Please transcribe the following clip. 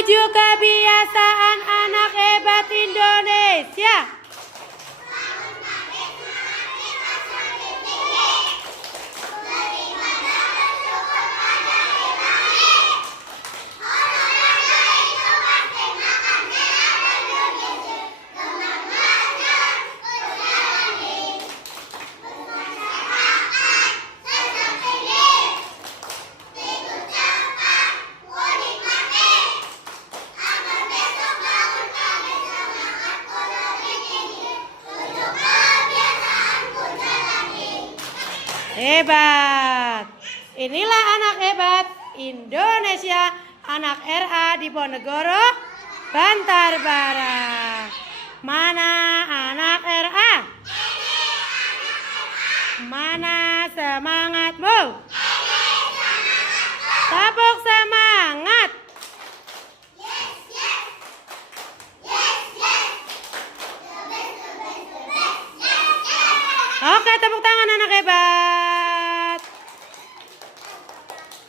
Menuju kebiasaan anak hebat Indonesia. Hebat. Inilah anak hebat Indonesia, anak RA di Ponegoro, Bantar Barat. Mana anak RA? Mana semangatmu? Tepuk semangat. Oke, tepuk tangan anak hebat.